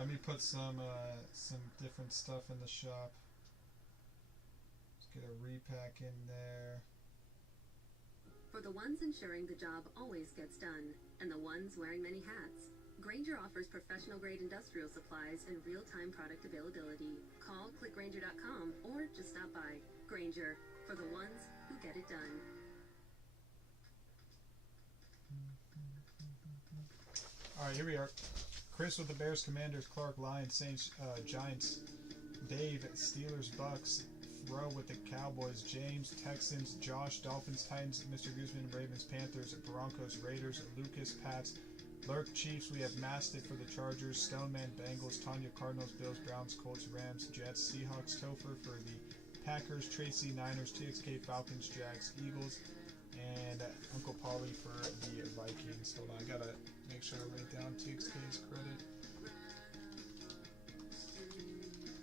Let me put some different stuff in the shop. Let's get a repack in there. For the ones ensuring the job always gets done, and the ones wearing many hats, Grainger offers professional-grade industrial supplies and real-time product availability. Call clickgrainger.com or just stop by. Grainger, for the ones who get it done. All right, here we are. Chris with the Bears, Commanders, Clark, Lions, Saints, Giants, Dave, Steelers, Bucks, Fro with the Cowboys, James, Texans, Josh, Dolphins, Titans, Mr. Guzman, Ravens, Panthers, Broncos, Raiders, Lucas, Pats, Lurk, Chiefs. We have Mastiff for the Chargers, Stoneman, Bengals, Tanya, Cardinals, Bills, Browns, Colts, Rams, Jets, Seahawks, Topher for the Packers, Tracy, Niners, TXK, Falcons, Jags, Eagles, and Uncle Polly for the Vikings. Hold on, I gotta make sure I write down TXK's credit.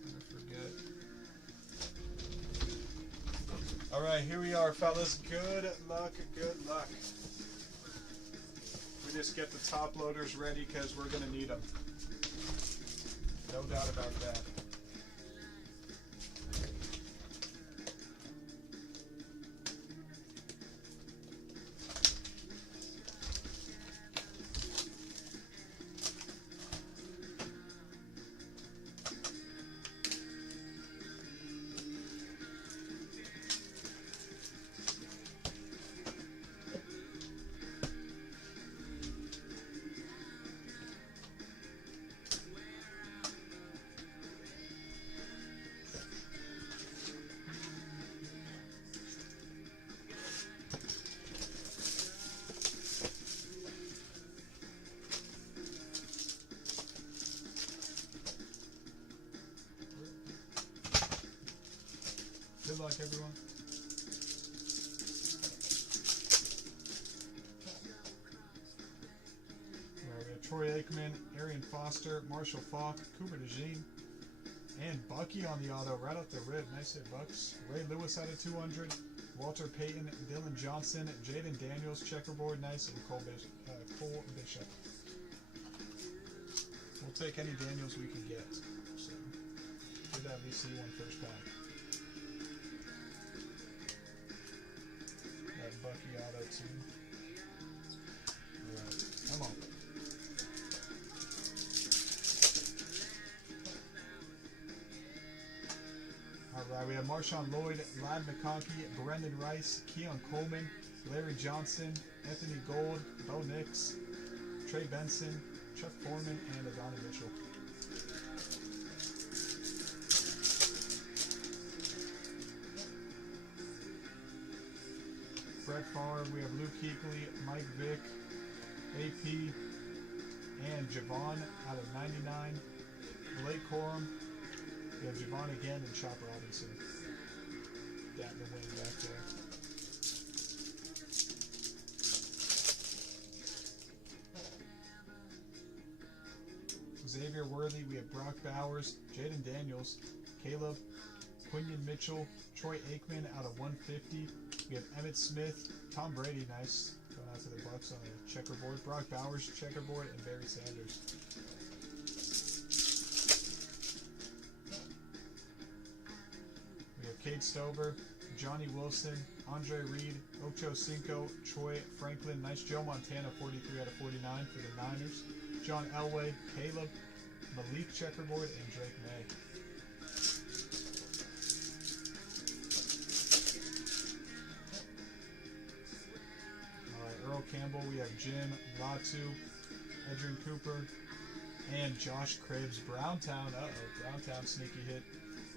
I forget. Alright, here we are, fellas. Good luck, good luck. We just get the top loaders ready because we're going to need them. No doubt about that. Good luck, everyone. Right, we have Troy Aikman, Arian Foster, Marshall Falk, Cooper DeJean, and Bucky on the auto, right off the rib. Nice hit, Bucks. Ray Lewis out of 200. Walter Payton, Dylan Johnson, Jaden Daniels, checkerboard, nice, and Cole Bishop. We'll take any Daniels we can get. So, should at least see one first pack. That Bucky auto too. Alright, come on. Alright, we have Marshawn Lloyd, Ladd McConkey, Brendan Rice, Keon Coleman, Larry Johnson, Anthony Gold, Bo Nix, Trey Benson, Chuck Foreman, and Adonai Mitchell. Brett Favre, we have Luke Kuechly, Mike Vick, AP, and Javon out of 99. Blake Corum, we have Javon again, and Chop Robinson. Down the wing back there. Xavier Worthy, we have Brock Bowers, Jaden Daniels, Caleb, Quinion Mitchell, Troy Aikman out of 150. We have Emmitt Smith, Tom Brady, nice, going out to the Bucks on the checkerboard. Brock Bowers, checkerboard, and Barry Sanders. We have Cade Stover, Johnny Wilson, Andre Reed, Ocho Cinco, Troy Franklin, nice Joe Montana, 43 out of 49 for the Niners. John Elway, Caleb, Malik checkerboard, and Drake May. Earl Campbell, we have Jim, Latu, Edrin Cooper, and Josh Cribbs. Browntown, Browntown sneaky hit.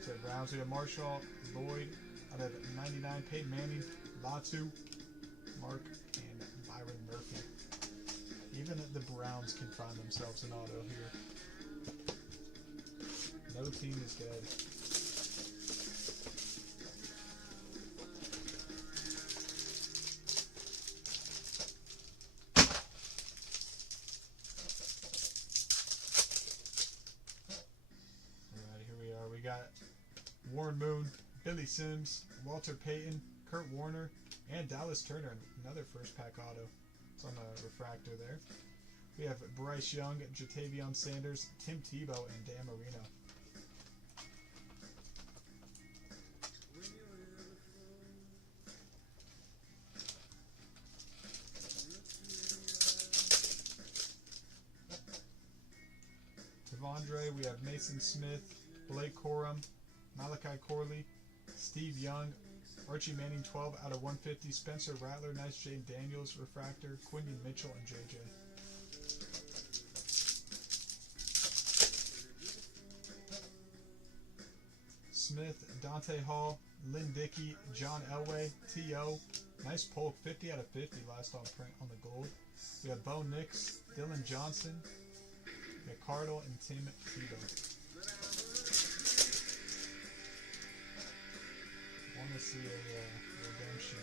So Browns, we have Marshall Lloyd out of 99, Peyton Manning, Latu, Mark, and Byron Murphy. Even the Browns can find themselves an auto here. No team is dead. We got Warren Moon, Billy Sims, Walter Payton, Kurt Warner, and Dallas Turner. Another first pack auto. It's on the refractor there. We have Bryce Young, Jatavion Sanders, Tim Tebow, and Dan Marino. Devondre, we have Mason Smith, Blake Corum, Malachi Corley, Steve Young, Archie Manning 12 out of 150, Spencer Rattler, nice Jane Daniels, Refractor, Quinton Mitchell, and JJ. Smith, Dante Hall, Lynn Dickey, John Elway, T.O. Nice Polk, 50 out of 50 last on print on the gold. We have Bo Nix, Dylan Johnson, McCardle, and Tim Tebow. Want to see a redemption.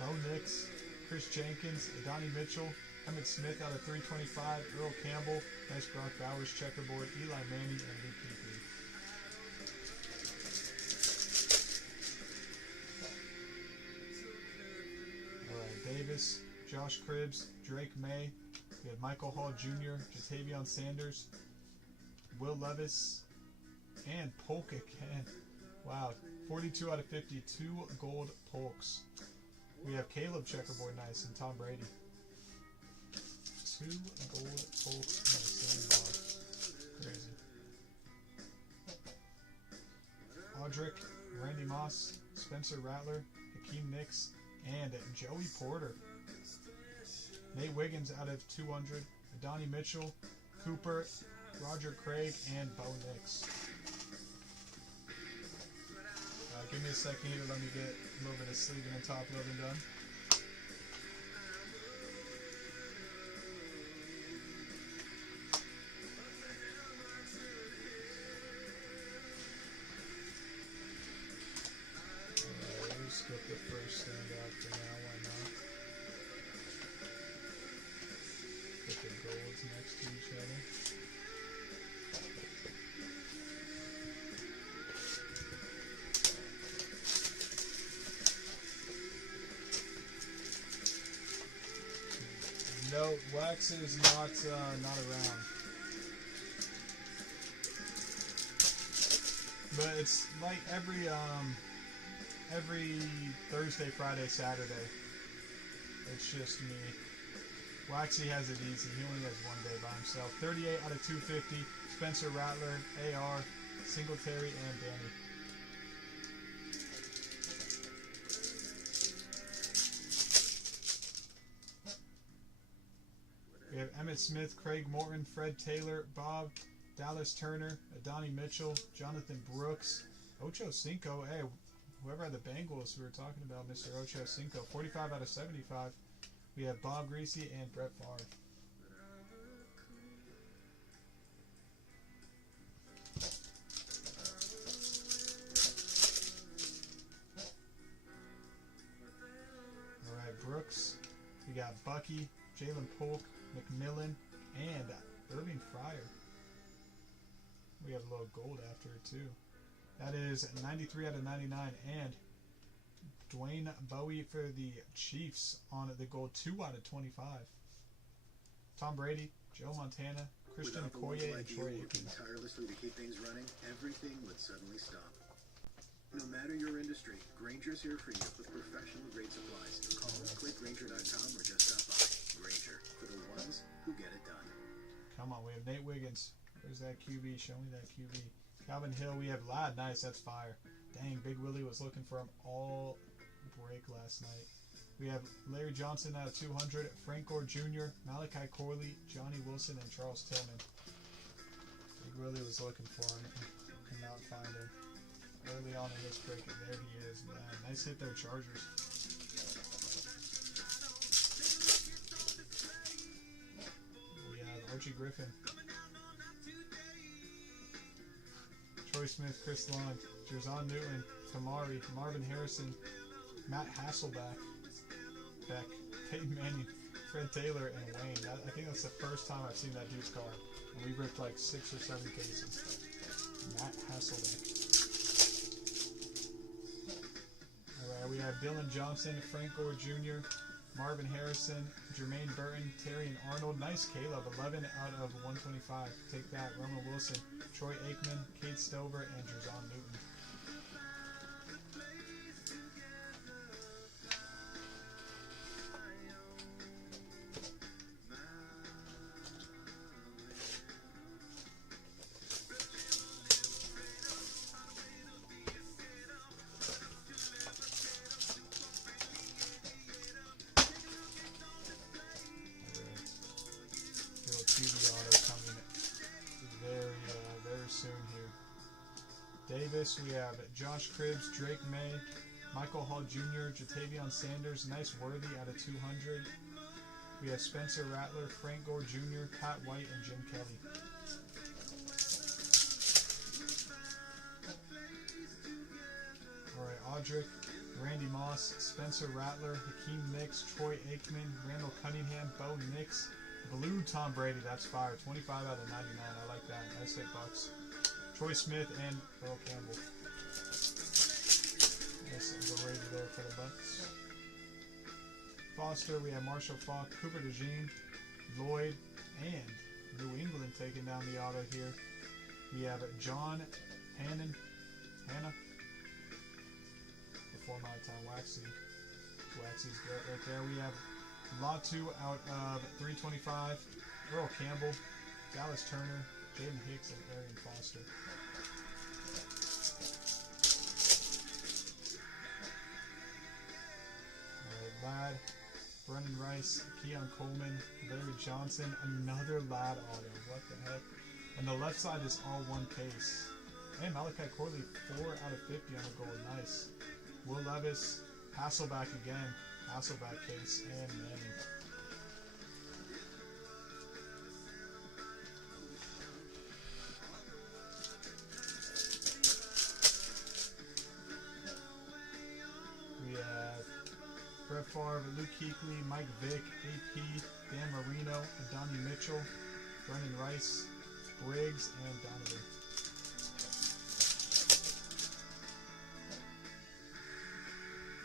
Bo Nix, Chris Jenkins, Adonai Mitchell, Emmett Smith out of 325, Earl Campbell, nice Brock Bowers checkerboard, Eli Manning, and Luke Kuechly. Alright, Davis, Josh Cribbs, Drake May, we have Michael Hall Jr., Jatavion Sanders, Will Levis, and Polk again. Wow, 42 out of 50, 2 gold Polks. We have Caleb checkerboard nice and Tom Brady. 2 gold Polks in the same box. Crazy. Audric, Randy Moss, Spencer Rattler, Hakeem Nicks, and Joey Porter. Nate Wiggins out of 200, Adonai Mitchell, Cooper, Roger Craig, and Bo Nix. Give me a second here, let me get a little bit of sleeving and top loading done. Alright, we'll skip the first stand out for now, why not? Put the golds next to each other. No, Wax is not around. But it's like every Thursday, Friday, Saturday. It's just me. Waxy has it easy. He only has one day by himself. 38 out of 250. Spencer Rattler, AR, Singletary, and Danny. We have Emmett Smith, Craig Morton, Fred Taylor, Bob, Dallas Turner, Adonai Mitchell, Jonathan Brooks, Ocho Cinco. Hey, whoever had the Bengals we were talking about, Mr. Ocho Cinco. 45 out of 75. We have Bob Greasy and Brett Favre. Alright, Brooks. We got Bucky, Jalen Polk, McMillan, and Irving Fryer. We have a little gold after it too. That is 93 out of 99, and Dwayne Bowie for the Chiefs on the gold, 2 out of 25. Tom Brady, Joe Montana, Christian Okoye, and Troy Aikman. Tirelessly to keep things running, everything would suddenly stop. No matter your industry, Grainger's here for you with professional grade supplies. Call us, click Grainger.com, or just stop by. Grainger, for the ones who get it done. Come on, we have Nate Wiggins. Where's that QB? Show me that QB. Calvin Hill, we have Ladd. Nice, that's fire. Dang, Big Willie was looking for him all break last night. We have Larry Johnson out of 200, Frank Gore Jr., Malachi Corley, Johnny Wilson, and Charles Tillman. Big Willie was looking for him and could not find him. Early on in this break, and there he is. Man, nice hit there, Chargers. We have Archie Griffin, Troy Smith, Chris Long, Jerzon Newton, Kamari, Marvin Harrison, Matt Hasselbeck, Peyton Manning, Fred Taylor, and Wayne. I think that's the first time I've seen that dude's card. And we ripped like 6 or 7 cases. Matt Hasselbeck. Alright, we have Dylan Johnson, Frank Gore Jr., Marvin Harrison, Jermaine Burton, Terry and Arnold. Nice Caleb, 11 out of 125. Take that. Roman Wilson, Troy Aikman, Kate Stover, and Jerzon Newton. Davis, we have Josh Cribbs, Drake May, Michael Hall Jr., Jatavion Sanders, nice Worthy out of 200. We have Spencer Rattler, Frank Gore Jr., Pat White, and Jim Kelly. Alright, Audric, Randy Moss, Spencer Rattler, Hakeem Nicks, Troy Aikman, Randall Cunningham, Bo Nix, Blue Tom Brady, that's fire, 25 out of 99, I like that, nice hit Bucks. Troy Smith and Earl Campbell. Nice Brady there for the Bucks. Foster, we have Marshall Falk, Cooper DeJean, Lloyd, and New England taking down the auto here. We have John Hanna. Before my time, Waxy's good right there. We have Latu out of 325, Earl Campbell, Dallas Turner, Jaden Hicks, and Arian Foster. Alright, Ladd, Brendan Rice, Keon Coleman, Larry Johnson, another Ladd auto. What the heck? And the left side is all one case. And Malachi Corley, 4 out of 50 on the gold. Nice. Will Levis, Hasselback again. Hasselback case, and Manning. Brett Favre, Luke Kuechly, Mike Vick, AP, Dan Marino, Adonai Mitchell, Brendan Rice, Briggs, and Donovan.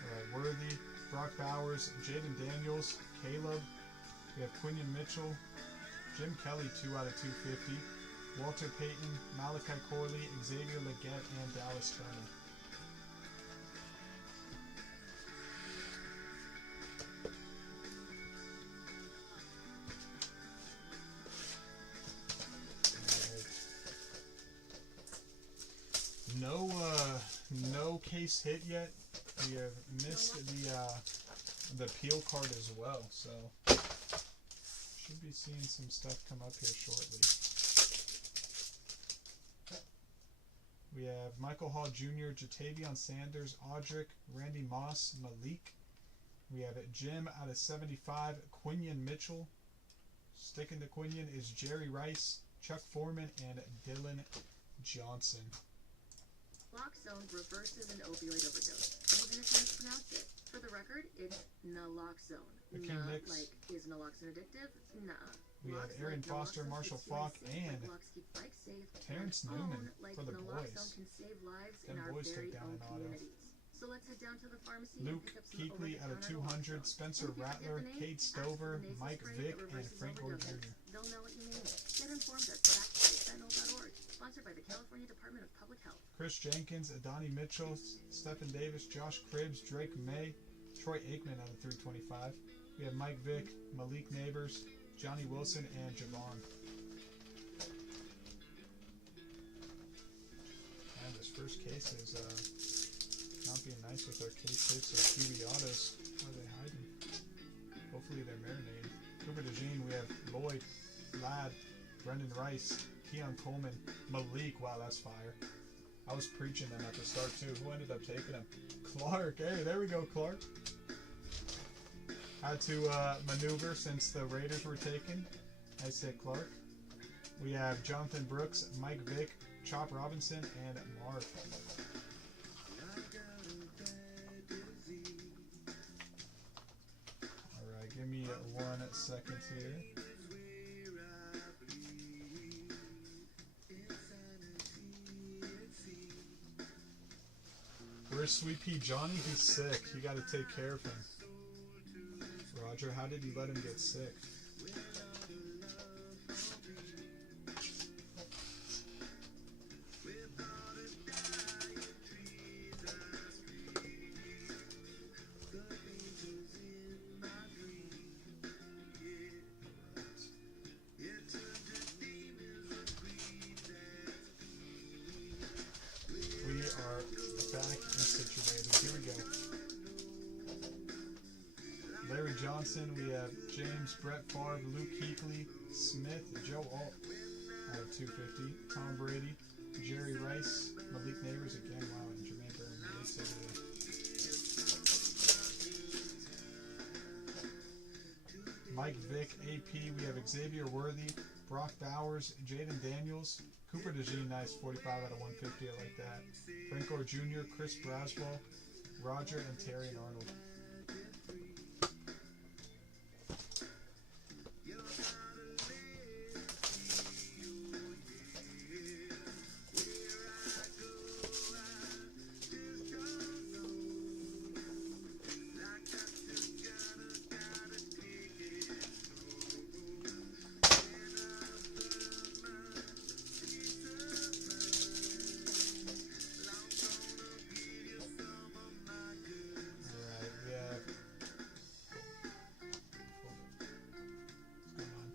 Alright, Worthy, Brock Bowers, Jaden Daniels, Caleb. We have Quinion Mitchell, Jim Kelly, 2 out of 250, Walter Payton, Malachi Corley, Xavier Legette, and Dallas Turner. No case hit yet. We have missed the peel card as well, so should be seeing some stuff come up here shortly. We have Michael Hall Jr., Jatavion Sanders, Audric, Randy Moss, Malik. We have Jim out of 75, Quinion Mitchell. Sticking to Quinion is Jerry Rice, Chuck Foreman, and Dylan Johnson. Naloxone reverses an opioid overdose, even if you mispronounce it. For the record, it's naloxone. Like, is naloxone addictive? Nah. We have Aaron Foster, Marshall Falk, and Terrence Newman for the boys. Can save lives Them in our boys very took down own an auto. communities. So let's head down to the pharmacy. Luke Kuechly out of 200, Spencer Rattler, Kate Stover, Mike Vick, and Frank Gore Jr. They'll know what you mean. Get informed at backfenol.org. Sponsored by the California Department of Public Health. Chris Jenkins, Adonai Mitchell, Stephen Davis, Josh Cribbs, Drake May, Troy Aikman out of 325. We have Mike Vick, Malik Neighbors, Johnny Wilson, and Javon. And this first case is not being nice with our case hits or QB autos. Where are they hiding? Hopefully they're marinating. Cooper DeJean, we have Lloyd, Ladd, Brendan Rice, Keon Coleman, Malik. Wow, that's fire. I was preaching them at the start too. Who ended up taking him? Clark. Hey, there we go, Clark. Had to maneuver since the Raiders were taken. I said Clark. We have Jonathan Brooks, Mike Vick, Chop Robinson, and Mark. Alright, give me 1 second here. Where's Sweet Pea Johnny? He's sick. You got to take care of him. Roger. How did you let him get sick? We are back and situated. Here we go. Larry Johnson, we have James, Brett Favre, Luke Kuechly, Smith, Joe Alt out of 250, Tom Brady, Jerry Rice, Malik Neighbors again, wow, and Jermaine Burton. Mike Vick, AP, we have Xavier Worthy, Brock Bowers, Jaden Daniels, Cooper DeJean, nice, 45 out of 150, I like that. Frank Gore Jr., Chris Braswell, Roger, and Terry and Arnold.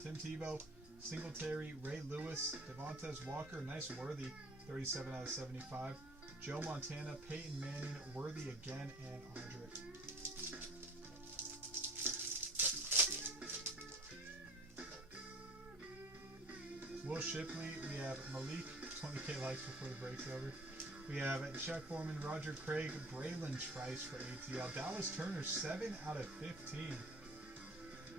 Tim Tebow, Singletary, Ray Lewis, Devontae Walker, nice Worthy, 37 out of 75. Joe Montana, Peyton Manning, Worthy again, and Aldrich. Will Shipley, we have Malik, 20K likes before the break's over. We have Chuck Foreman, Roger Craig, Braylon Trice for ATL. Dallas Turner, 7 out of 15.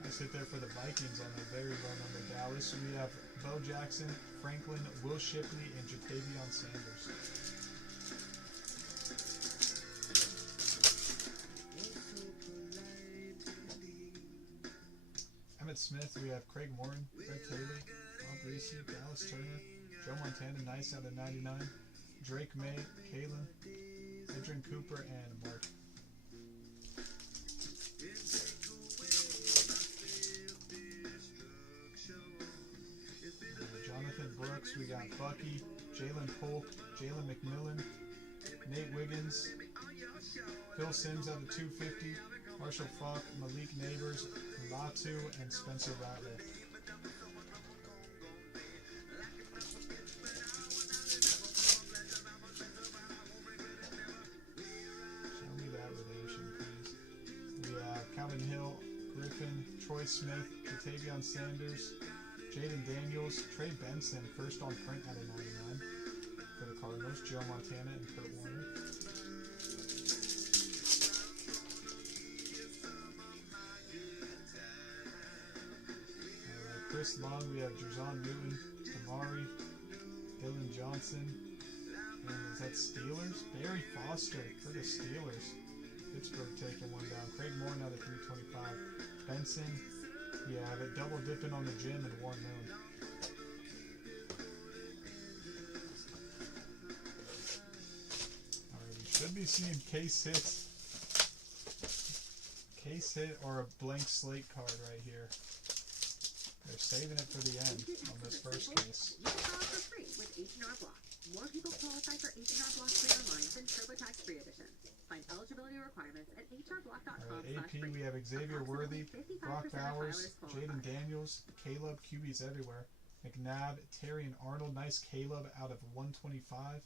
Nice hit there for the Vikings on a very low number. Dallas. We have Bo Jackson, Franklin, Will Shipley, and Jatavion Sanders. Emmett Smith. We have Craig Morton, Fred Taylor, Bob Reese, Dallas Turner, Joe Montana, nice out of 99. Drake May, Kalen, Adrian Cooper, and Mark. Jonathan Brooks, we got Bucky, Jalen Polk, Jalen McMillan, Nate Wiggins, Phil Sims out of 250, Marshall Falk, Malik Neighbors, Latu, and Spencer Rattler. Show me that relation, please. We have Calvin Hill, Griffin, Troy Smith, Jatavion Sanders, Jaden Daniels, Trey Benson, first on print out of 99 for the Cardinals, Joe Montana, and Kurt Warner. Chris Long, we have Jerzon Newton, Tamari, Dylan Johnson, and is that Steelers? Barry Foster for the Steelers. Pittsburgh taking one down. Craig Moore, another 325. Benson. We have it double dipping on the gym and Warren Moon. Alright, we should be seeing case hit or a blank slate card right here. They're saving it for the end on this first case. You can file for free with H&R Block. More people qualify for H&R Block free online than TurboTax free edition. Find eligibility requirements at hrblock.com. AP, we have Xavier Worthy, Brock Bowers, Jaden Daniels, Caleb, QBs everywhere. McNabb, Terry, and Arnold. Nice Caleb out of 125.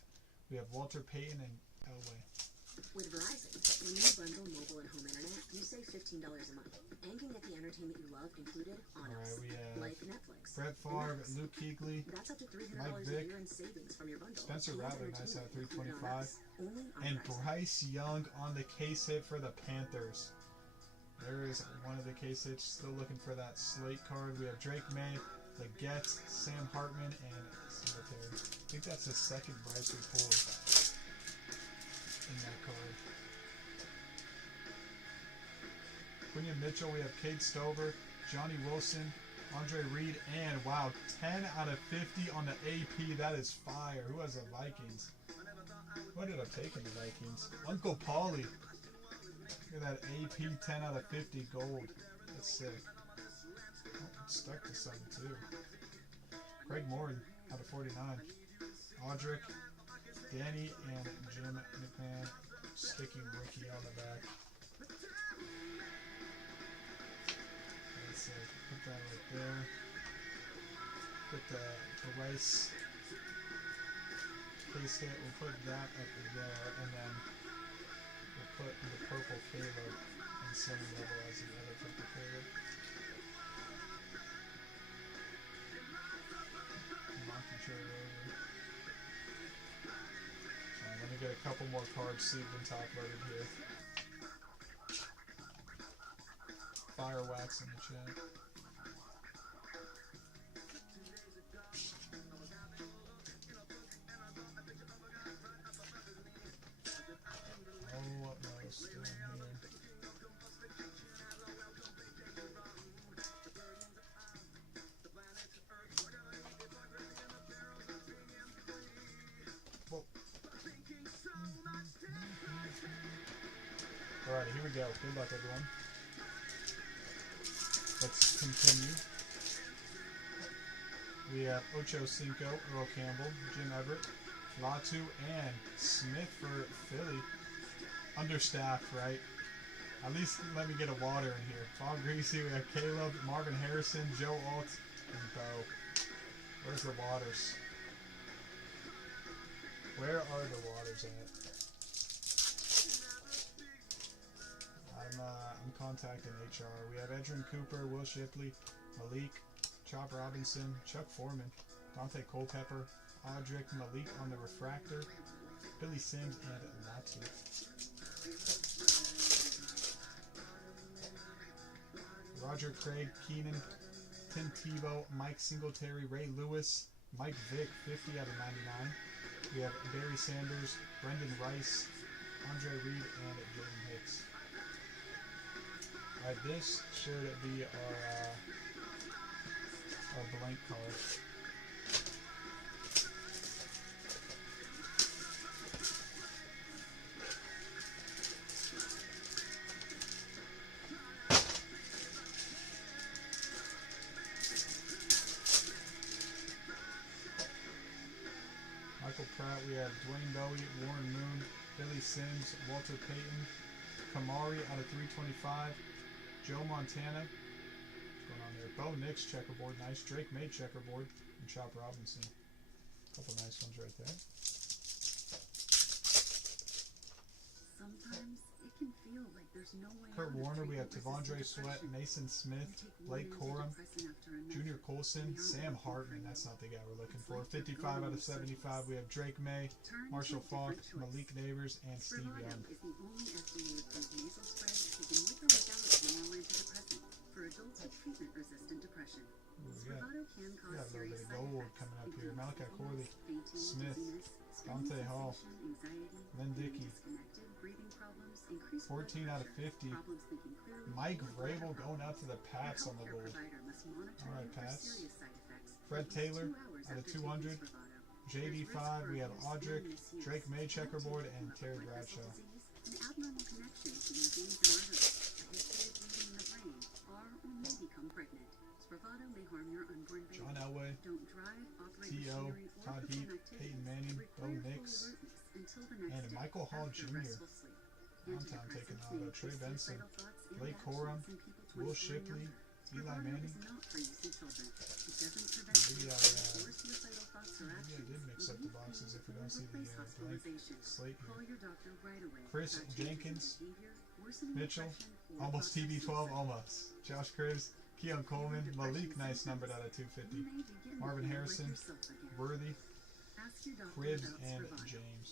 We have Walter Payton and Elway. With Verizon, when you bundle mobile and home internet, you save $15 a month and can get the entertainment you love included on us, we have like Netflix, Brett Favre, Luke Kuechly, that's up to $300 Mike a Vick, year in savings from your bundle. Spencer Rattler, nice at 325, and Verizon. Bryce Young on the case hit for the Panthers. There is one of the case hits. Still looking for that slate card. We have Drake May, Leggett, Sam Hartman, and Singletary. I think that's the second Bryce we pulled in that card. Quinion Mitchell, we have Cade Stover, Johnny Wilson, Andre Reed, and wow, 10 out of 50 on the AP. That is fire. Who has the Vikings? What did I take in the Vikings? Uncle Paulie. Look at that AP 10 out of 50 gold. That's sick. Oh, it's stuck to something too. Craig Morton out of 49. Audric, Danny, and Jim McMahon sticking rookie on the back. That's sick. Put that right there. Put the rice. Paste it. We'll put that up there, and then we'll put the purple Caleb on the same level as the other purple Caleb. Alright, let me get a couple more cards saved and top loaded here. Fire Wax in the chat. Oh, what was still in here? Alright, here we go. Good luck, everyone. Let's continue. We have Ocho Cinco, Earl Campbell, Jim Everett, Latu, and Smith for Philly. Understaffed, right? At least let me get a water in here. Bob Greasy, we have Caleb, Marvin Harrison, Joe Alt, and Bo. Where's the waters? Where are the waters at? I'm contacting HR. We have Edrin Cooper, Will Shipley, Malik, Chop Robinson, Chuck Foreman, Dante Culpepper, Audric, Malik on the refractor, Billy Sims, and Latu. Roger Craig, Keenan, Tim Tebow, Mike Singletary, Ray Lewis, Mike Vick, 50 out of 99. We have Barry Sanders, Brendan Rice, Andre Reed, and Jaden Hicks. Alright, this should be our blank card. Michael Pratt, we have Dwayne Bowie, Warren Moon, Billy Sims, Walter Payton, Kamari out of 325, Joe Montana, what's going on there? Bo Nix checkerboard, nice. Drake May checkerboard, and Chop Robinson. Couple nice ones right there. Sometimes it can feel like there's no way. Kurt Warner, we have Tavondre Sweat, Mason Smith, Blake Corum, Junior Colson, Sam Hartman, that's not the guy we're looking for. 55 out of 75, we have Drake May, Marshall Falk, Malik Neighbors, and Steve Young. Is the only FDA-approved nasal spray taken with or without general antidepressant for adults with treatment-resistant depression. Spravato can cause a little bit serious of side gold effects, coming up here. including Malachi Corley, fainting, Smith, dizziness, Dante spinning Hall, sensation, anxiety, Lynn Dickey, disconnected, breathing problems, increased 14 out of 50. problems thinking clearly, Mike or Vrabel bladder going out to the Pats on the Healthcare board. provider must monitor All right, you for Pats. serious side effects Fred at least Taylor 2 hours out of after taking 200. Spravato. JD5, we have Audric, Drake May checkerboard, and Terry Bradshaw. An abnormal connection to your veins and arteries, a history of bleeding in the brain, are or may become pregnant. Spravato may harm your unborn baby. John Elway, Don't drive, operate T.O., machinery, or Todd perform Heap, activities Peyton Manning, that Bo require Nix, full alertness until the next and day Michael Hall after Jr. restful sleep. Downtown taking Antidepressants on may Trey increase Benson, suicidal thoughts and Blake actions Corum, in people Will 24 and Shipley, younger. Eli Spravato Manning. is not for use in children. It doesn't prevent Maybe I, suicide or suicidal thoughts or maybe I actions. did mix up the boxes if we don't see the Replace blank hospitalization. slate Call here. your doctor right away. Chris about changes in Jenkins, behavior, worsening Mitchell, depression, or almost thoughts of TB12, suicide. almost. Josh Cribbs, Keon Coleman, Malik, nice numbered out of 250. You may begin to Marvin feel like Harrison, yourself again. Worthy, Ask your doctor Cribbs, about and Spravato. James.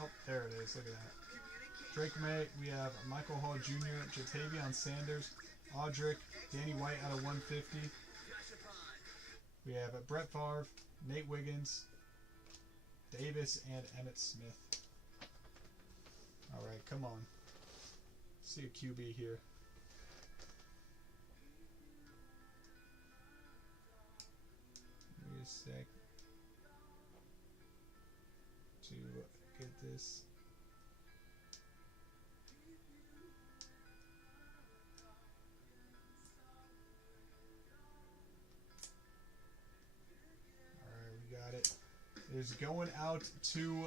Oh, there it is. Look at that. Drake May, we have Michael Hall Jr., Jatavion Sanders, Audric, Danny White out of 150. We have Brett Favre, Nate Wiggins, Davis, and Emmitt Smith. All right, come on. See a QB here. Give me a sec to Chris. Alright, we got it. It is going out to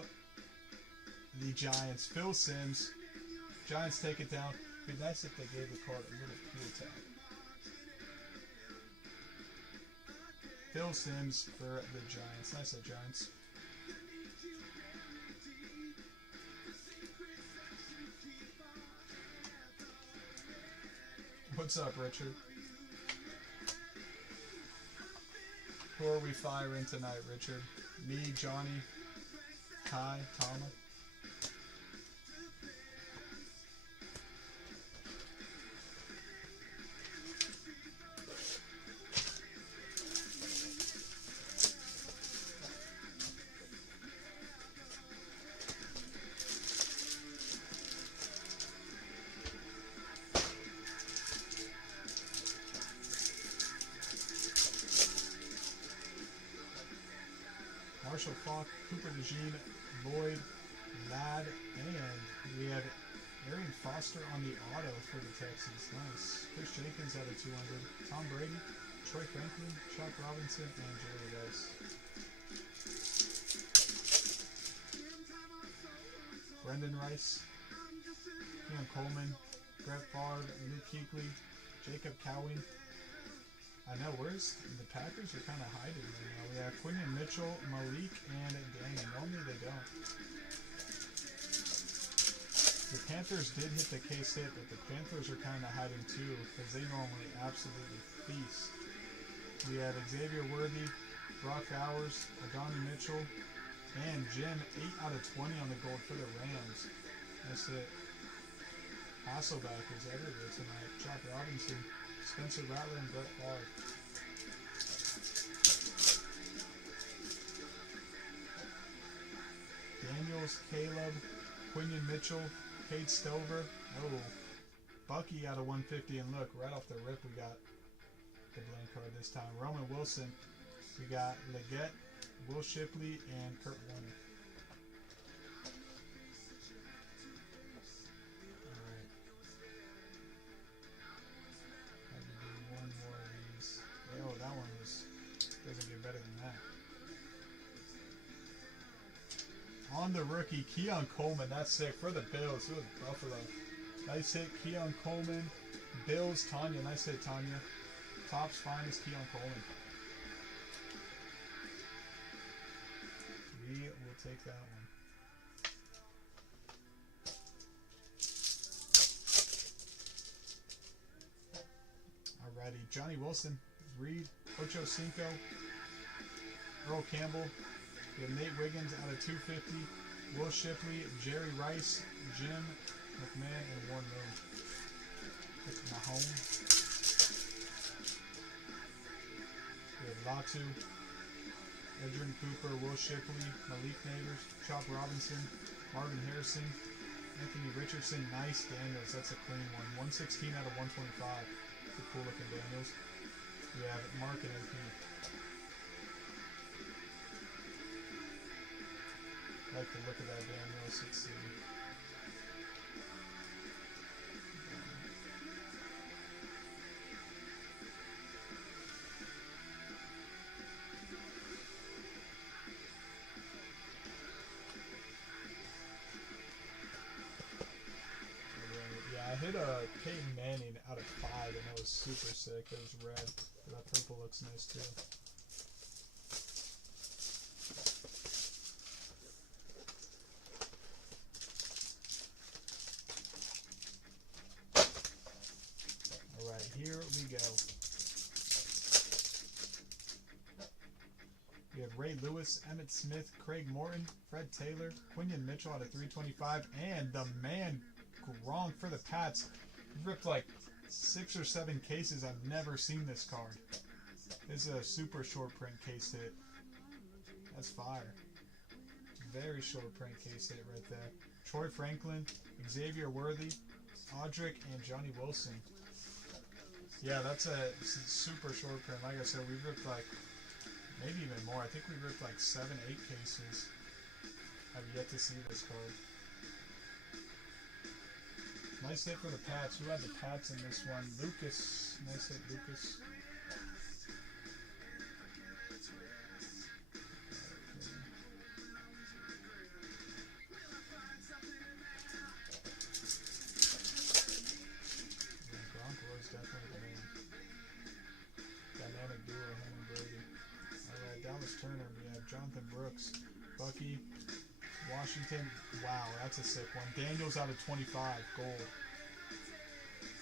the Giants. Phil Simms. Giants take it down. It'd be nice if they gave the card a little peel tag. Phil Simms for the Giants. Nice of Giants. What's up, Richard? Who are we firing tonight, Richard? Me, Johnny, Kai, Tama. Marshall Falk, Cooper DeJean, Lloyd, Ladd, and we have Arian Foster on the auto for the Texans. Nice. Chris Jenkins out of 200. Tom Brady, Troy Franklin, Chuck Robinson, and Jerry Rice. Brendan Rice, Keon Coleman, Brett Favre, Luke Kuechly, Jacob Cowing. I know, where's the Packers are kind of hiding right now. We have Quinion Mitchell, Malik, and Danny. Normally they don't. The Panthers did hit the K-State, but the Panthers are kind of hiding too because they normally absolutely feast. We have Xavier Worthy, Brock Bowers, Adonai Mitchell, and Jim 8 out of 20 on the gold for the Rams. That's it. Hasselback is everywhere tonight. Chuck Robinson, Spencer Rattler, and Brett Favre. Daniels, Caleb, Quinion Mitchell, Cade Stover. Oh, Bucky out of 150. And look, right off the rip, we got the blank card this time. Roman Wilson. We got Leggett, Will Shipley, and Kurt Warner. On the rookie, Keon Coleman. That's sick for the Bills. It was Buffalo. Nice hit, Keon Coleman. Bills, Tanya. Nice hit, Tanya. Top's finest, Keon Coleman. We will take that one. Alrighty, Johnny Wilson, Reed, Ocho Cinco, Earl Campbell. We have Nate Wiggins out of 250, Will Shipley, Jerry Rice, Jim McMahon, and Warren Moon. Mahomes. We have Latu, Edrin Cooper, Will Shipley, Malik Neighbors, Chop Robinson, Marvin Harrison, Anthony Richardson, nice Daniels. That's a clean one. 116 out of 125. It's a cool looking Daniels. We have Mark and MP. I like the look of that Daniels. Let's see. Yeah, I hit a Peyton Manning out of 5 and it was super sick. It was red. That purple looks nice too. Here we go. We have Ray Lewis, Emmett Smith, Craig Morton, Fred Taylor, Quinion Mitchell out of 325, and the man Gronk for the Pats. He ripped like 6 or 7 cases. I've never seen this card. This is a super short print case hit. That's fire. Very short print case hit right there. Troy Franklin, Xavier Worthy, Audric, and Johnny Wilson. Yeah, that's a super short print. Like I said, we ripped like, maybe even more. I think we ripped like 7, 8 cases. I've yet to see this card. Nice hit for the Pats. Who had the Pats in this one? Lucas. Nice hit, Lucas. Broncos definitely the name. Dynamic duo, him and Brady. Alright, Dallas Turner. We have Jonathan Brooks, Bucky, Washington. Wow, that's a sick one. Daniels out of 25, gold.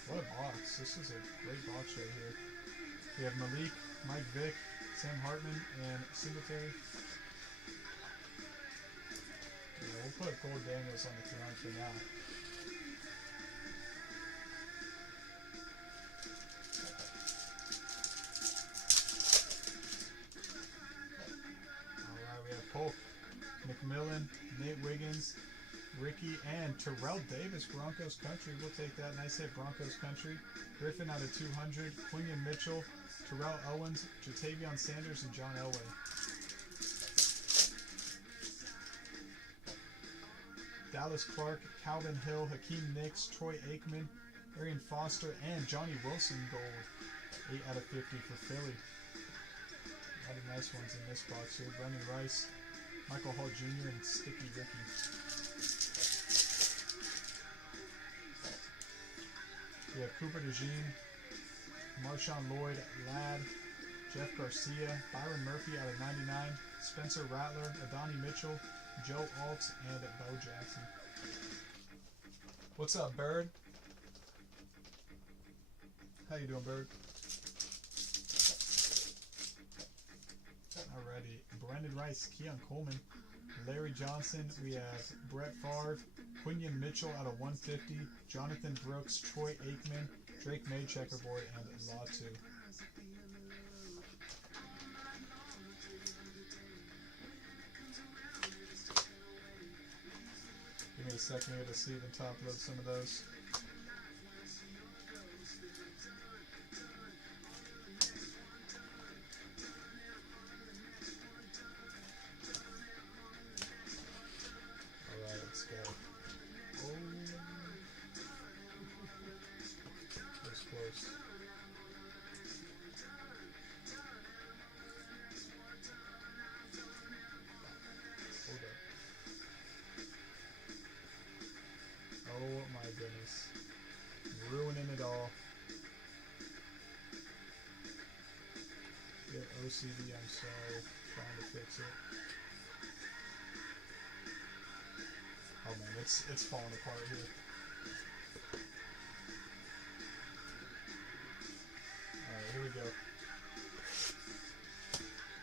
What a box. This is a great box right here. We have Malik, Mike Vick, Sam Hartman, and Singletary. Yeah, we'll put gold Daniels on the throne for now. Alright, we have Polk, McMillan, Nate Wiggins, Ricky, and Terrell Davis, Broncos Country. We'll take that. Nice hit, Broncos Country. Griffin out of 200. Quinion Mitchell, Terrell Owens, Jatavion Sanders, and John Elway. Dallas Clark, Calvin Hill, Hakeem Nicks, Troy Aikman, Arian Foster, and Johnny Wilson gold. 8 out of 50 for Philly. A lot of nice ones in this box here. Brendan Rice, Michael Hall Jr., and Sticky Ricky. We have Cooper DeJean, Marshawn Lloyd, Ladd, Jeff Garcia, Byron Murphy out of 99, Spencer Rattler, Adonai Mitchell, Joe Alt, and Bo Jackson. What's up, Bird? How you doing, Bird? Alrighty, Brandon Rice, Keon Coleman, Larry Johnson. We have Brett Favre, Quinion Mitchell out of 150, Jonathan Brooks, Troy Aikman, Drake May checkerboard, and Latu. Give me a second here to see if I can top load some of those. Alright, let's go. Oh, that was close. Hold up. Oh my goodness. Ruining it all. Get OCD, I'm so trying to fix it. Oh man, it's falling apart here. Alright, here we go.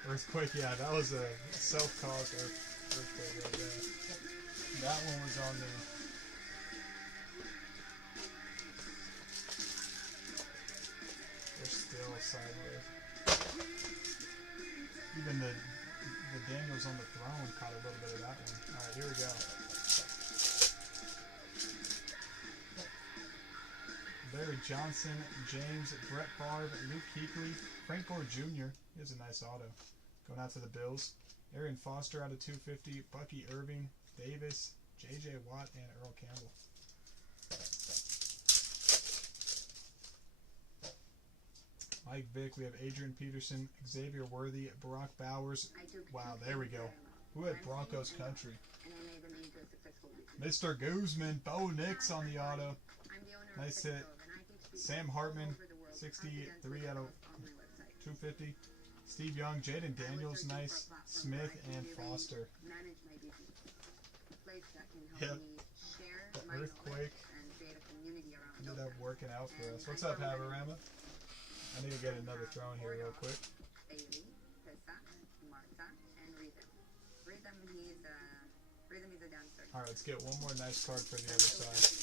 Earthquake, yeah, that was a self-caused earthquake right there. That one was on there. They're still sideways. Even the Daniels on the throne caught a little bit of that one. Alright, here we go. Larry Johnson, James, Brett Favre, Luke Kuechly, Frank Gore Jr. Here's a nice auto. Going out to the Bills. Arian Foster out of 250, Bucky Irving, Davis, J.J. Watt, and Earl Campbell. Mike Vick, we have Adrian Peterson, Xavier Worthy, Barack Bowers. Wow, there we go. Who had Broncos Country? Mr. Guzman, Bo Nix on the auto. Nice hit. Sam Hartman, 63 out of 250. Steve Young, Jaden Daniels, nice. Smith, and Foster. Yep. The earthquake ended up working out for us. What's up, Havarama? I need to get another throne here real quick. Alright, let's get one more nice card for the other side.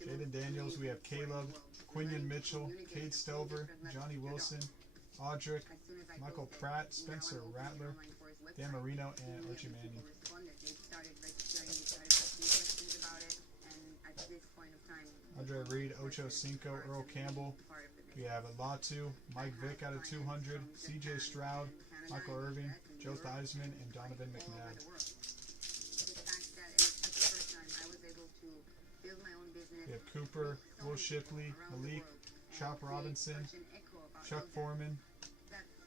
Jaden Daniels, we have Caleb, Quinion Mitchell, Cade Stover, Johnny Wilson, Audric, Michael Pratt, Spencer Rattler, Dan Marino, and Archie Manning. Andre Reed, Ocho Cinco, Earl Campbell. We have Latu, Mike Vick out of 200, CJ Stroud, Michael Irving, Joe Theismann, and Donovan McNabb. We have Cooper, Will Shipley, Malik, Chop Robinson, Chuck Foreman.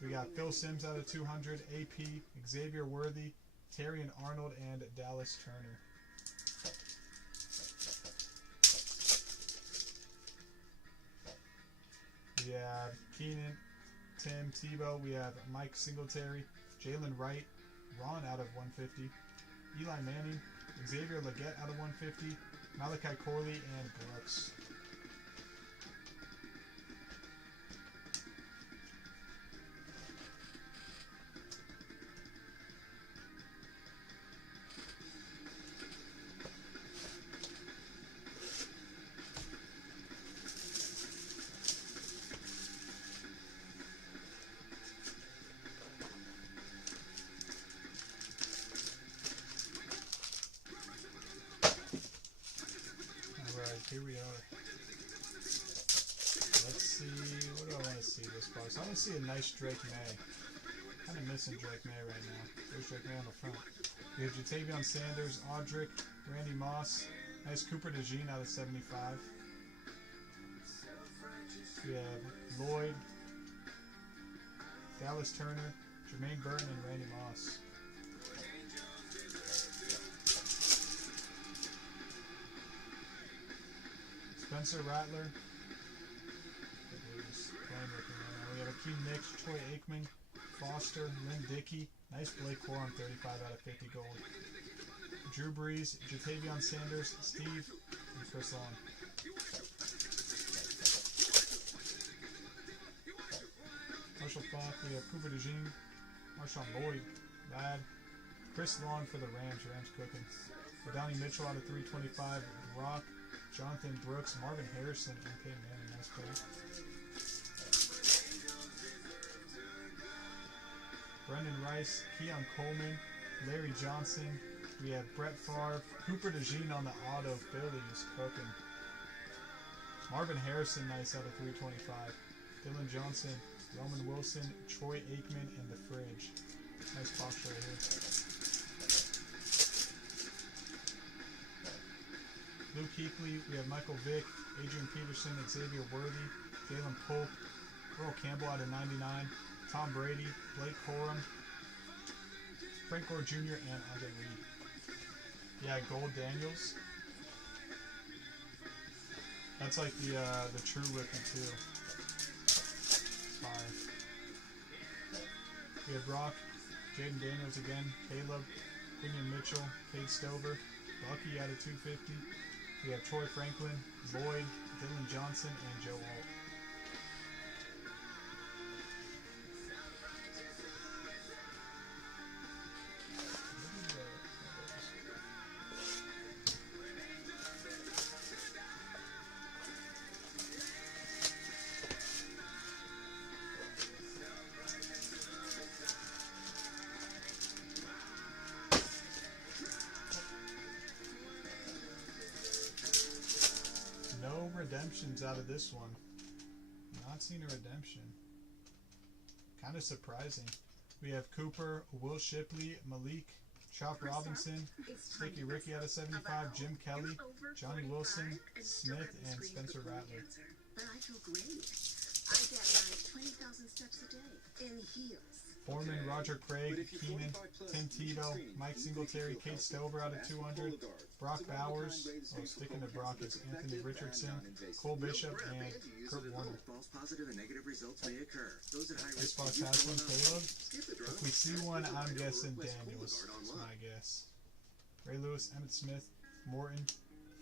We got Phil Simms out of 200, AP, Xavier Worthy, Terry and Arnold, and Dallas Turner. We have Keenan, Tim Tebow. We have Mike Singletary, Jalen Wright, Ron out of 150, Eli Manning, Xavier Legette out of 150, Malachi Corley, and Brooks. Here we are. Let's see, what do I want to see this box? I want to see a nice Drake May. Kind of missing Drake May right now. There's Drake May on the front. We have Jatavion Sanders, Audric, Randy Moss, nice Cooper DeJean out of 75. We have Lloyd, Dallas Turner, Jermaine Burton, and Randy Moss. Spencer Rattler. We have Akeem Nicks, Troy Aikman, Foster, Lynn Dickey. Nice Blake Corum, 35 out of 50 gold. Drew Brees, Jatavion Sanders, Steve, and Chris Long. Marshall Faulk, we have Cooper DeJean, Marshawn Lloyd, Bad. Chris Long for the Rams, Rams cooking. Donnie Mitchell out of 325, Rock. Jonathan Brooks, Marvin Harrison, and Peyton Manning. Nice play. Brendan Rice, Keon Coleman, Larry Johnson. We have Brett Favre, Cooper DeJean on the auto. Phillies cooking. Marvin Harrison, nice out of 325. Dylan Johnson, Roman Wilson, Troy Aikman, and the Fridge. Nice box right here. Luke Kuechly, we have Michael Vick, Adrian Peterson, Xavier Worthy, Jalen Polk, Earl Campbell out of 99, Tom Brady, Blake Corum, Frank Gore Jr., and Andre Reed. Yeah, Gold Daniels. That's like the true rookie too. Fire. We have Brock, Jaden Daniels again, Caleb, Quinion Mitchell, Cade Stover, Bucky out of 250. We have Troy Franklin, Lloyd, Dylan Johnson, and Joe Alt. Redemptions out of this one. Not seen a redemption. Kind of surprising. We have Cooper, Will Shipley, Malik, Chop Robinson, Sticky Ricky out of 75, Jim Kelly, Johnny Wilson, Smith, and Spencer Rattler. But I feel great. I get like 20,000 steps a day in heels. Foreman, Roger Craig, Keenan, Tim Tebow, Mike Singletary, Kate Stover out of 200, Brock Bowers, sticking to Brock is Anthony Richardson, Cole Bishop, and Kurt Warner. This box has one, Caleb. If we see one, I'm guessing Daniels. That's my guess. Ray Lewis, Emmett Smith, Morton,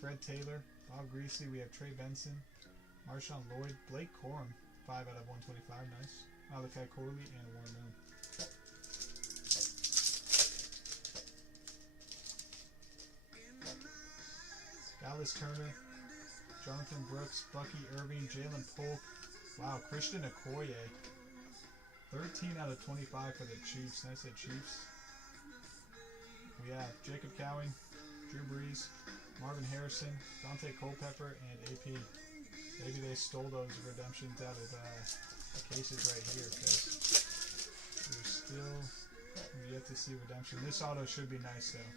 Fred Taylor, Bob Greasy. We have Trey Benson, Marshawn Lloyd, Blake Corum, 5 out of 125, nice. Malachi Corley, and Warren Moon. Dallas Turner, Jonathan Brooks, Bucky Irving, Jalen Polk. Wow, Christian Okoye. 13 out of 25 for the Chiefs. Nice at Chiefs. We have Jacob Cowing, Drew Brees, Marvin Harrison, Dante Culpepper, and AP. Maybe they stole those redemptions out of the cases right here, because there's still We've yet to see redemption. This auto should be nice though.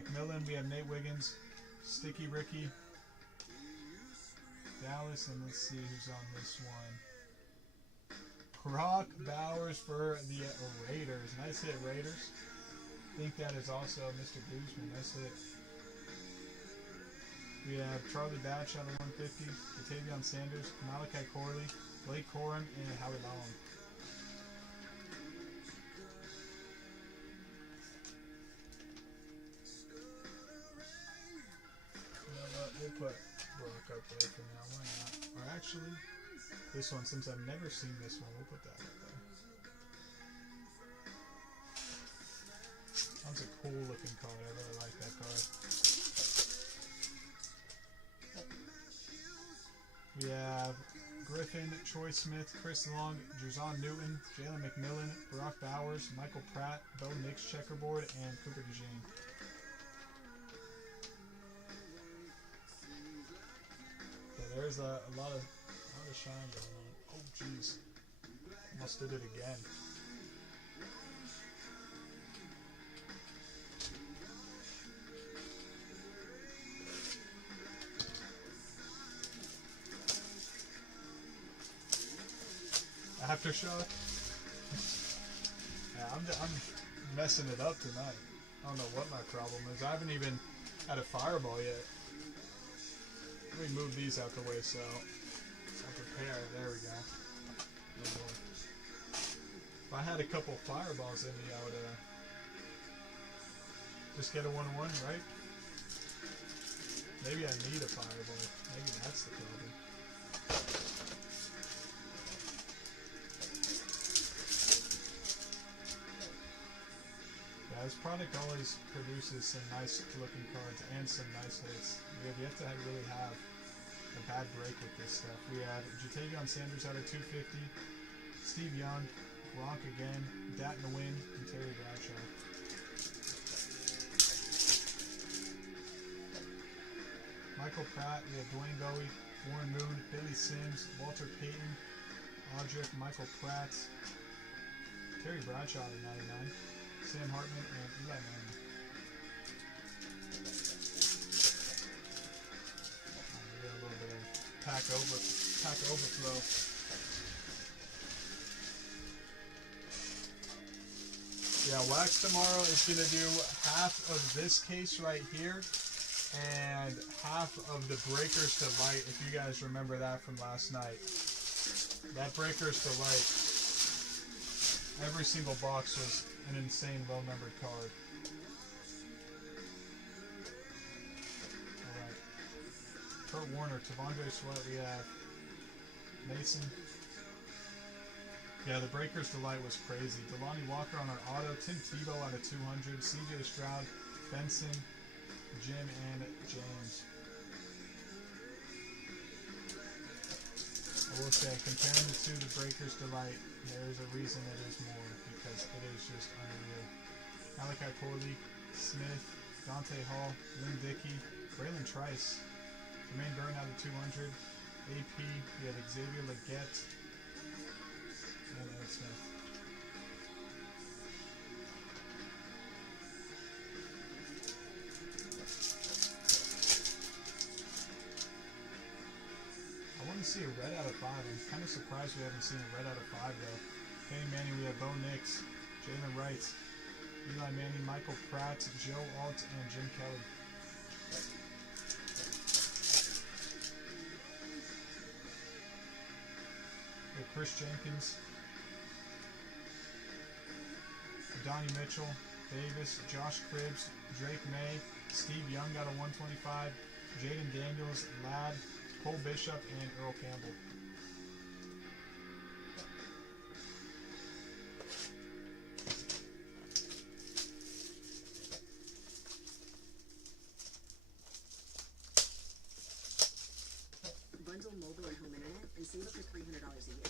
McMillan, we have Nate Wiggins, Sticky Ricky, Dallas, and let's see who's on this one. Brock Bowers for the Raiders. Nice hit, Raiders. I think that is also Mr. Guzman. Nice hit. We have Charlie Batch out of 150, Jatavion Sanders, Malachi Corley, Blake Corum, and Howie Long. We'll put Brock up there for now. Why not? Or actually, this one, since I've never seen this one, we'll put that up there. That's a cool looking card. I really like that card. We have Griffin, Troy Smith, Chris Long, Jerzon Newton, Jalen McMillan, Brock Bowers, Michael Pratt, Bo Nix checkerboard, and Cooper DeJean. Yeah, there's a lot of shine going on. Oh jeez, almost did it again. Aftershock. Yeah, I'm messing it up tonight. I don't know what my problem is. I haven't even had a fireball yet. Let me move these out the way so I prepare. There we go. Oh boy. If I had a couple fireballs in me, I would just get a 1-1, right? Maybe I need a fireball. Maybe that's the problem. This product always produces some nice looking cards and some nice hits. We have yet to really have a bad break with this stuff. We have Jatavion Sanders out of 250, Steve Young, Gronk again, Dat in the Win, and Terry Bradshaw. Michael Pratt, we have Dwayne Bowie, Warren Moon, Billy Sims, Walter Payton, Audric, Michael Pratt, Terry Bradshaw at 99. Sam Hartman and Eli Manning. We got a little bit of pack overflow. Yeah, Wax tomorrow is going to do half of this case right here and half of the Breakers to Light, if you guys remember that from last night. That Breakers to Light, every single box was an insane low-numbered card. Alright. Kurt Warner, Tavondre Sweat, we have Mason. Yeah, the Breakers Delight was crazy. Delanie Walker on our auto, Tim Tebow out of 200, CJ Stroud, Benson, Jim, and James. I will say, comparing the two to Breakers Delight, there is a reason it is more, because it is just unreal. Malachi Corley, Smith, Dante Hall, Lynn Dickey, Braylon Trice, Jermaine Byrne out of 200, AP, we have Xavier Leggett, and Ed Smith. I want to see a red out of 5. I'm kind of surprised we haven't seen a red out of 5 though. Kenny Manning, we have Bo Nix, Jalen Wright, Eli Manning, Michael Pratt, Joe Alt, and Jim Kelly. We have Chris Jenkins, Donnie Mitchell, Davis, Josh Cribbs, Drake May, Steve Young got a 125, Jaden Daniels, Ladd, Cole Bishop, and Earl Campbell. Bundle mobile and home internet and save up to $300 a year.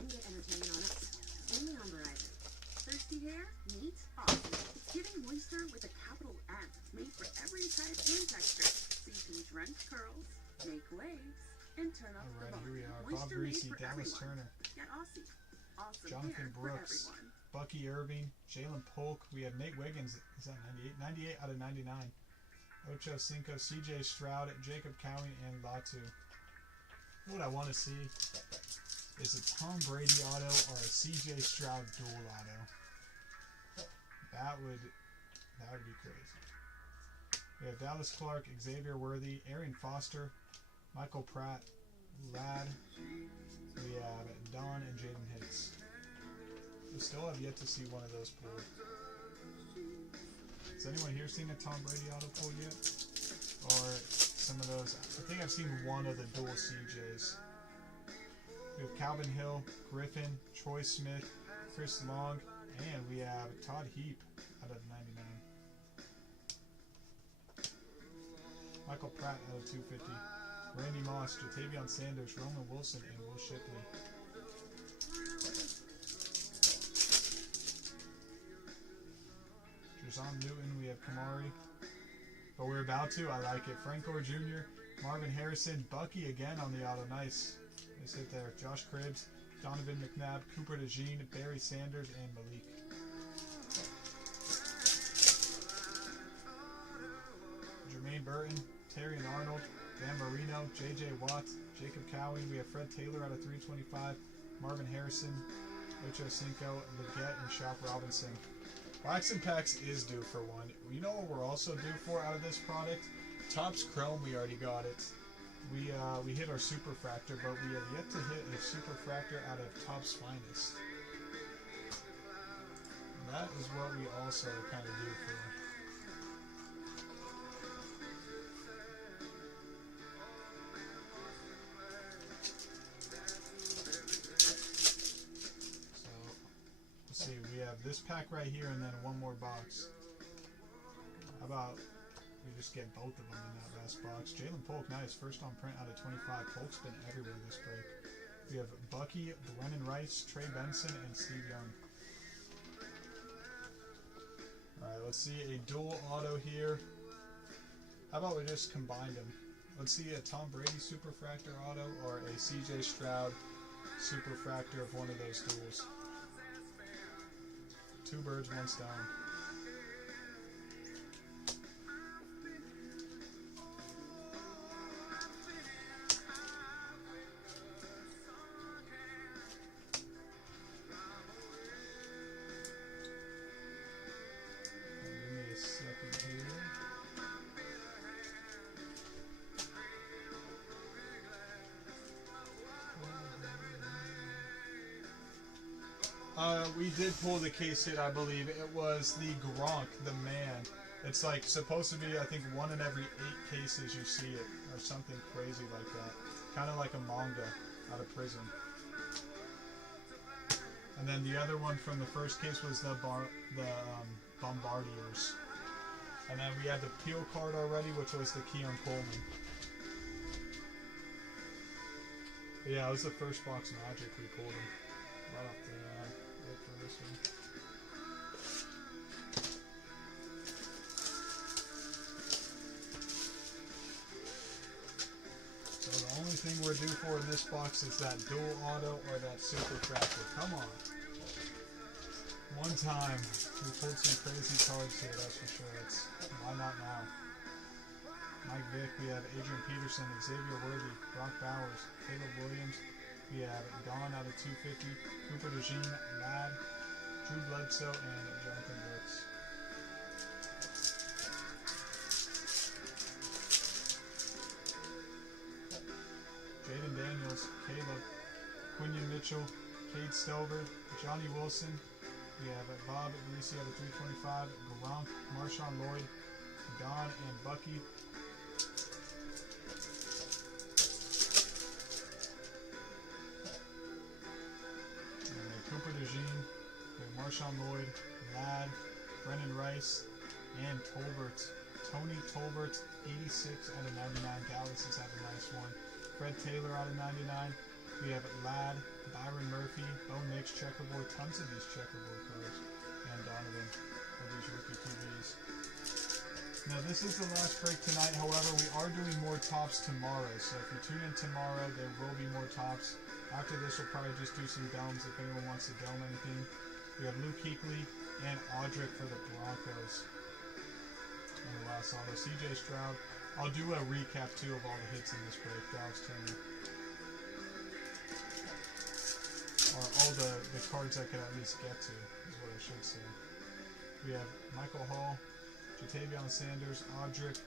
And get entertainment on us. Only on Verizon. Thirsty hair? Neat? Awesome. It's giving moisture with a capital M, made for every type and texture. So you can drench curls, make waves, and turn up the volume. Here we are. Moisture Bob Greasy, made for Dallas everyone. Turner, Get Aussie. Awesome Jonathan hair Brooks, for everyone. Bucky Irving, Jalen Polk. We have Nate Wiggins. Is that 98? 98 out of 99. Ocho Cinco, CJ Stroud, Jacob Cowing, and Latu. What I want to see is a Tom Brady auto or a CJ Stroud dual auto. That would be crazy. We have Dallas Clark, Xavier Worthy, Arian Foster, Michael Pratt, Ladd. We have Don and Jaden Hicks. We still have yet to see one of those pulled. Has anyone here seen a Tom Brady auto pull yet? Or some of those? I think I've seen one of the dual CJs. We have Calvin Hill, Griffin, Troy Smith, Chris Long, and we have Todd Heap out of 99. Michael Pratt out of 250. Randy Moss, Jatavion Sanders, Roman Wilson, and Will Shipley. Jazon Newton, we have Kamari. But we're about to. I like it. Frank Gore Jr., Marvin Harrison, Bucky again on the auto. Nice. They sit there. Josh Cribbs, Donovan McNabb, Cooper DeJean, Barry Sanders, and Malik. Jermaine Burton, Terry and Arnold, Dan Marino, J.J. Watt, Jacob Cowing. We have Fred Taylor out of 325, Marvin Harrison, Ocho Cinco, Leggett, and Shop Robinson. Waxnpacks is due for one. You know what we're also due for out of this product? Topps Chrome, we already got it. We hit our Superfractor, but we have yet to hit a Superfractor out of Topps Finest. And that is what we also kind of do for. We have this pack right here and then one more box. How about we just get both of them in that last box? Jalen Polk, nice. First on print out of 25. Polk's been everywhere this break. We have Bucky, Brennan Rice, Trey Benson, and Steve Young. Alright, let's see a dual auto here. How about we just combine them? Let's see a Tom Brady Superfractor auto or a CJ Stroud Superfractor of one of those duels. Two birds, one stone. Give me a second here. We did pull the case hit, I believe. It was the Gronk, the man. It's like supposed to be, I think, 1 in every 8 cases you see it, or something crazy like that. Kind of like a manga out of prison. And then the other one from the first case was the Bombardiers. And then we had the Peel card already, which was the Keon Coleman. But yeah, it was the first box Magic we pulled him. Right off the for this one. So the only thing we're due for in this box is that dual auto or that Superfractor. Come on. One time. We pulled some crazy cards here, that's for sure. Why not now? Mike Vick, we have Adrian Peterson, Xavier Worthy, Brock Bowers, Caleb Williams. We have Don out of 250, Cooper DeJean, Ladd, Drew Bledsoe, and Jonathan Brooks. Jaden Daniels, Caleb, Quinion Mitchell, Cade Stover, Johnny Wilson. We have Bob Greasy out of 325, Gronk, Marshawn Lloyd, Don, and Bucky. Cooper DeJean, Marshawn Lloyd, Ladd, Brennan Rice, and Tolbert. Tony Tolbert, 86 out of 99. Dallas has had a nice one. Fred Taylor out of 99. We have Ladd, Byron Murphy, Bo Nix checkerboard, tons of these checkerboard cards, and Donovan of these rookie QBs. Now this is the last break tonight. However, we are doing more tops tomorrow. So if you tune in tomorrow, there will be more tops. After this, we'll probably just do some domes if anyone wants to dome anything. We have Luke Kuechly and Audric for the Broncos. And the last auto, CJ Stroud. I'll do a recap too of all the hits in this break. Dallas Turner. Or all the cards I could at least get to, is what I should say. We have Michael Hall, Jatavion Sanders, Audric,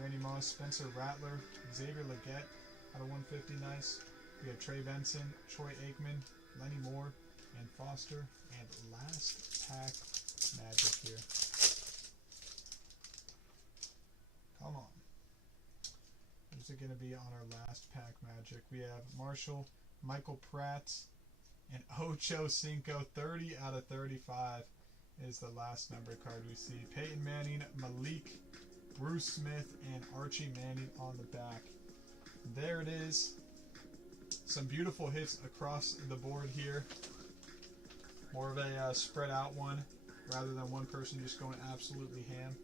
Randy Moss, Spencer Rattler, Xavier Legette out of 150, nice. We have Trey Benson, Troy Aikman, Lenny Moore, and Foster. And last pack magic here. Come on. Who's it going to be on our last pack magic? We have Marshall, Michael Pratt, and Ocho Cinco. 30 out of 35 is the last number card we see. Peyton Manning, Malik, Bruce Smith, and Archie Manning on the back. There it is. Some beautiful hits across the board here. More of a spread out one rather than one person just going absolutely ham.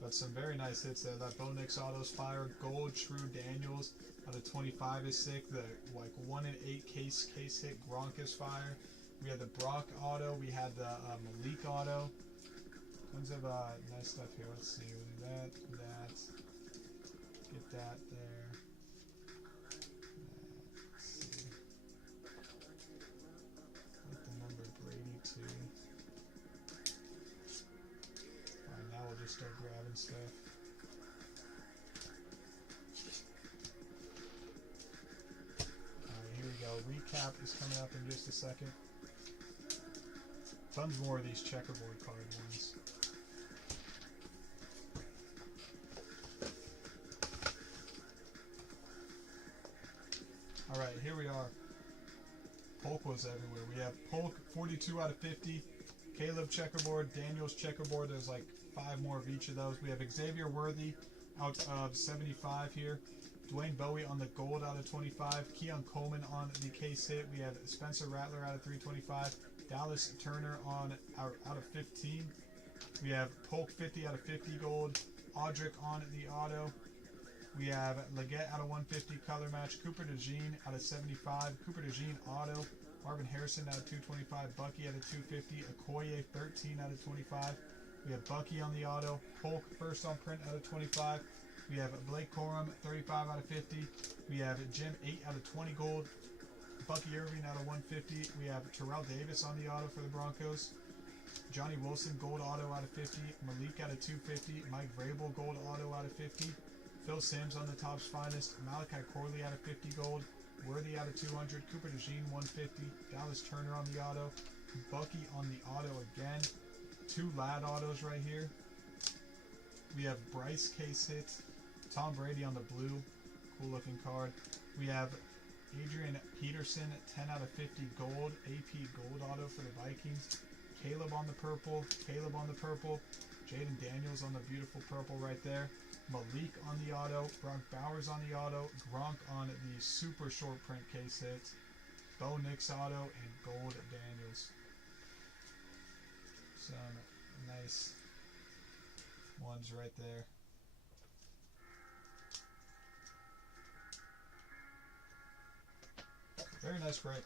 But some very nice hits there. That Bo Nix Autos fire. Gold True Daniels out of 25 is sick. The like 1 in 8 case hit Gronk is fire. We had the Brock auto. We had the Malik auto. Tons of nice stuff here. Let's see. That. Get that there. Let's see. Get the number Brady too. Alright, now we'll just start grabbing stuff. Alright, here we go. Recap is coming up in just a second. Tons more of these checkerboard card ones. Alright, here we are. Polk was everywhere. We have Polk 42 out of 50. Caleb checkerboard, Daniels checkerboard. There's like 5 more of each of those. We have Xavier Worthy out of 75 here. Dwayne Bowie on the gold out of 25. Keon Coleman on the case hit. We have Spencer Rattler out of 325. Dallas Turner on out of 15. We have Polk 50 out of 50 gold. Audric on the auto. We have Legette out of 150 color match. Cooper DeJean out of 75. Cooper DeJean auto. Marvin Harrison out of 225. Bucky out of 250. Okoye 13 out of 25. We have Bucky on the auto. Polk first on print out of 25. We have Blake Corum 35 out of 50. We have Jim 8 out of 20 gold. Bucky Irving out of 150. We have Terrell Davis on the auto for the Broncos. Johnny Wilson gold auto out of 50. Malik out of 250. Mike Vrabel gold auto out of 50. Phil Simms on the Topps Finest. Malachi Corley out of 50 gold. Worthy out of 200. Cooper DeJean 150. Dallas Turner on the auto. Bucky on the auto again. 2 Ladd autos right here. We have Bryce case hits. Tom Brady on the blue. Cool looking card. We have Adrian Peterson 10 out of 50 gold. AP gold auto for the Vikings. Caleb on the purple. Caleb on the purple. Jaden Daniels on the beautiful purple right there. Malik on the auto. Brock Bowers on the auto. Gronk on the super short print case hits. Bo Nix auto and gold Daniels. Some nice ones right there. Very nice break.